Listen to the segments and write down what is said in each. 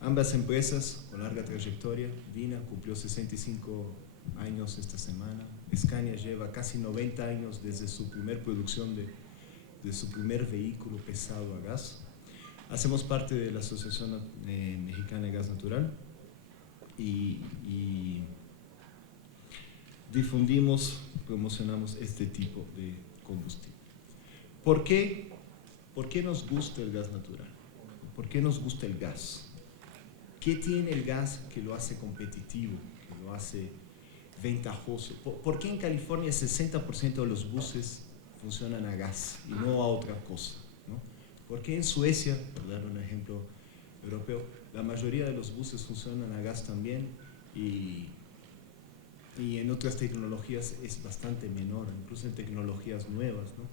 Ambas empresas con larga trayectoria. Dina cumplió 65 años esta semana. Scania lleva casi 90 años desde su primer producción de su primer vehículo pesado a gas. Hacemos parte de la Asociación Mexicana de Gas Natural y difundimos, promocionamos este tipo de combustible. ¿Por qué? ¿Por qué nos gusta el gas natural? ¿Por qué nos gusta el gas? ¿Qué tiene el gas que lo hace competitivo, que lo hace ventajoso? ¿Por qué en California el 60% de los buses funcionan a gas y no a otra cosa, ¿no? ¿Por qué en Suecia, por dar un ejemplo europeo, la mayoría de los buses funcionan a gas también y en otras tecnologías es bastante menor, incluso en tecnologías nuevas, ¿no?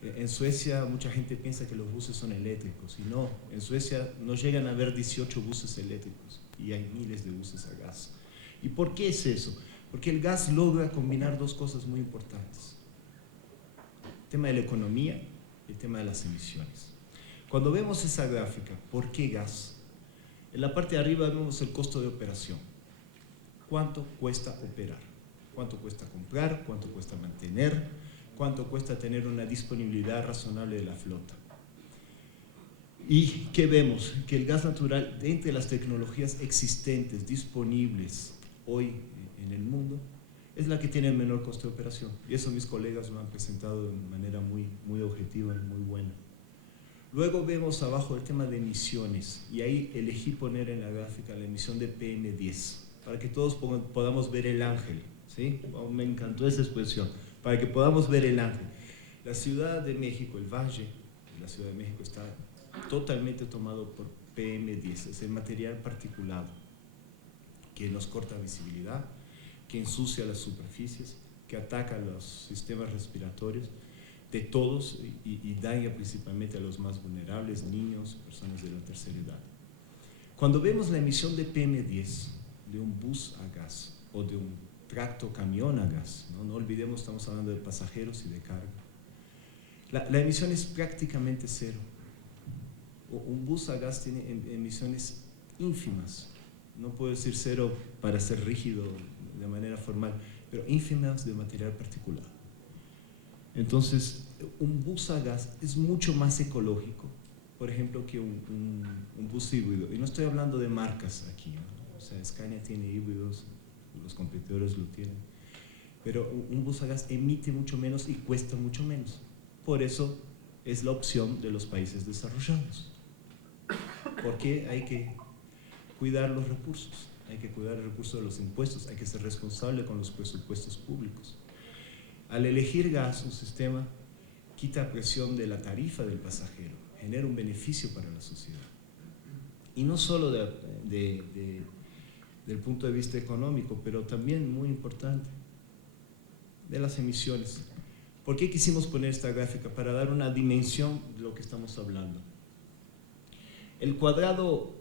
En Suecia mucha gente piensa que los buses son eléctricos y no, en Suecia no llegan a haber 18 buses eléctricos y hay miles de buses a gas. ¿Y por qué es eso? Porque el gas logra combinar dos cosas muy importantes: el tema de la economía y el tema de las emisiones. Cuando vemos esa gráfica, ¿por qué gas? En la parte de arriba vemos el costo de operación. ¿Cuánto cuesta operar? ¿Cuánto cuesta comprar? ¿Cuánto cuesta mantener? ¿Cuánto cuesta tener una disponibilidad razonable de la flota? ¿Y qué vemos? Que el gas natural, de entre las tecnologías existentes, disponibles hoy en el mundo, es la que tiene el menor costo de operación. Y eso mis colegas lo han presentado de manera muy objetiva y muy buena. Luego vemos abajo el tema de emisiones, y ahí elegí poner en la gráfica la emisión de PM10, para que todos podamos ver el ángel, ¿sí? Oh, me encantó esa expresión, para que podamos ver el ángel. La Ciudad de México, el valle de la Ciudad de México está totalmente tomado por PM10, es el material particulado que nos corta visibilidad, que ensucia las superficies, que ataca los sistemas respiratorios de todos y daña principalmente a los más vulnerables, niños, personas de la tercera edad. Cuando vemos la emisión de PM10 de un bus a gas o de un tracto camión a gas, no olvidemos, estamos hablando de pasajeros y de carga, la emisión es prácticamente cero. Un bus a gas tiene emisiones ínfimas, no puedo decir cero para ser rígido de manera formal, pero ínfimas de material particulado. Entonces, un bus a gas es mucho más ecológico, por ejemplo, que un bus híbrido. Y no estoy hablando de marcas aquí, ¿no? O sea, Scania tiene híbridos, los competidores lo tienen. Pero un bus a gas emite mucho menos y cuesta mucho menos. Por eso es la opción de los países desarrollados. Porque hay que cuidar los recursos, hay que cuidar el recurso de los impuestos, hay que ser responsable con los presupuestos públicos. Al elegir gas, un sistema quita presión de la tarifa del pasajero, genera un beneficio para la sociedad. Y no solo del punto de vista económico, pero también muy importante, de las emisiones. ¿Por qué quisimos poner esta gráfica? Para dar una dimensión de lo que estamos hablando. El cuadrado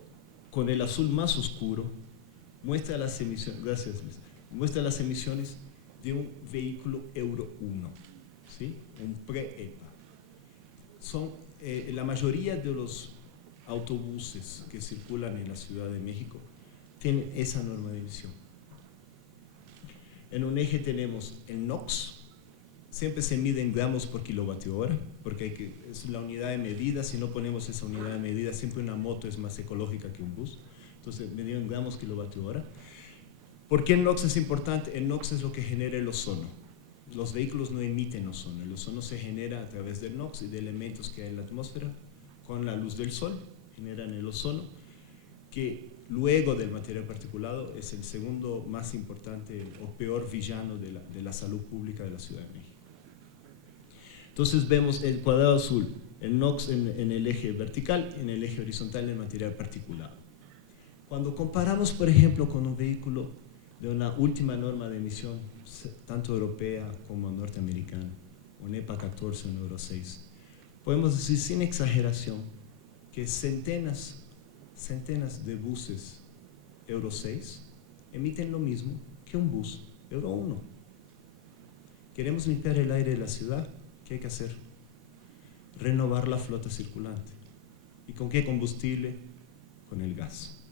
con el azul más oscuro muestra las emisiones, gracias Luis, muestra las emisiones de un vehículo Euro 1, ¿sí? Un pre-EPA. Son la mayoría de los autobuses que circulan en la Ciudad de México tienen esa norma de emisión. En un eje tenemos el NOx, siempre se mide en gramos por kilovatio hora, porque es la unidad de medida. Si no ponemos esa unidad de medida, siempre una moto es más ecológica que un bus, entonces medido en gramos kilovatio hora. ¿Por qué el NOx es importante? El NOx es lo que genera el ozono. Los vehículos no emiten ozono, el ozono se genera a través del NOx y de elementos que hay en la atmósfera. Con la luz del sol generan el ozono, que luego del material particulado es el segundo más importante o peor villano de la salud pública de la Ciudad de México. Entonces vemos el cuadrado azul, el NOx en el eje vertical, en el eje horizontal el material particulado. Cuando comparamos, por ejemplo, con un vehículo de una última norma de emisión, tanto europea como norteamericana, un EPA 14 o un Euro 6, podemos decir sin exageración que centenas de buses Euro 6 emiten lo mismo que un bus Euro 1. ¿Queremos limpiar el aire de la ciudad? ¿Qué hay que hacer? Renovar la flota circulante. ¿Y con qué combustible? Con el gas.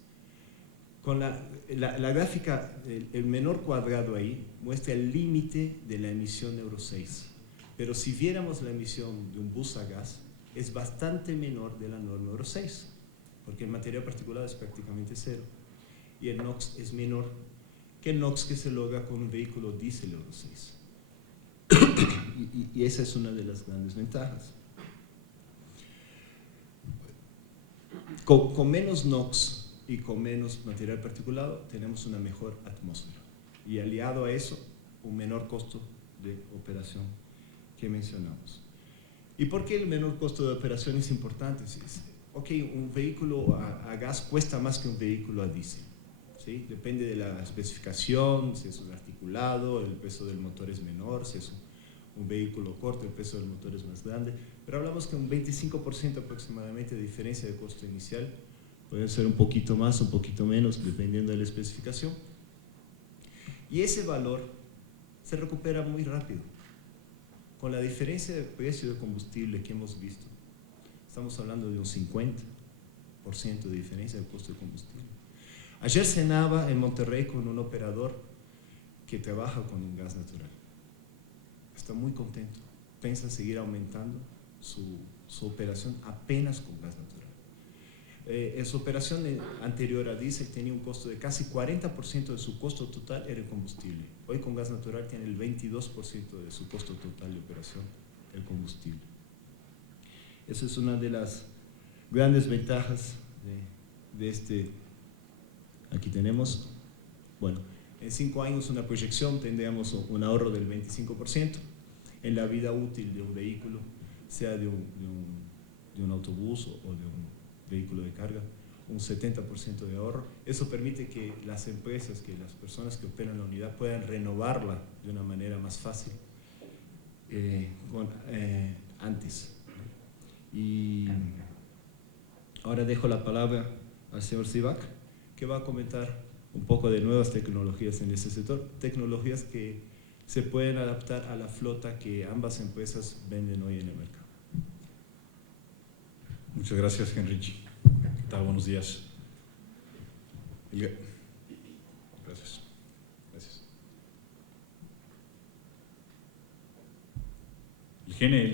Con la gráfica, el menor cuadrado ahí muestra el límite de la emisión Euro 6. Pero si viéramos la emisión de un bus a gas, es bastante menor de la norma Euro 6, porque el material particulado es prácticamente cero. Y el NOx es menor que el NOx que se logra con un vehículo diésel Euro 6. Y esa es una de las grandes ventajas. Con menos NOx y con menos material particulado tenemos una mejor atmósfera. Y aliado a eso, un menor costo de operación que mencionamos. ¿Y por qué el menor costo de operación es importante? Ok, un vehículo a gas cuesta más que un vehículo a diésel. ¿Sí? Depende de la especificación, si es un articulado, el peso del motor es menor, si es un vehículo corto, el peso del motor es más grande. Pero hablamos que un 25% aproximadamente de diferencia de costo inicial. Puede ser un poquito más, un poquito menos, dependiendo de la especificación. Y ese valor se recupera muy rápido. Con la diferencia de precio de combustible que hemos visto, estamos hablando de un 50% de diferencia de costo de combustible. Ayer cenaba en Monterrey con un operador que trabaja con un gas natural. Está muy contento. Piensa seguir aumentando su operación apenas con gas natural. En su operación anterior a diésel tenía un costo de casi 40% de su costo total era el combustible. Hoy con gas natural tiene el 22% de su costo total de operación, el combustible. Esa es una de las grandes ventajas de este. Aquí tenemos, bueno, en 5 años una proyección tendríamos un ahorro del 25% en la vida útil de un vehículo, sea de un autobús o de un vehículo de carga, un 70% de ahorro. Eso permite que las empresas, que las personas que operan la unidad puedan renovarla de una manera más fácil antes. Y ahora dejo la palabra al señor Sivak, que va a comentar un poco de nuevas tecnologías en ese sector, tecnologías que se pueden adaptar a la flota que ambas empresas venden hoy en el mercado. Muchas gracias, Henrich. ¿Qué tal? Buenos días. Gracias. Gracias. El GNL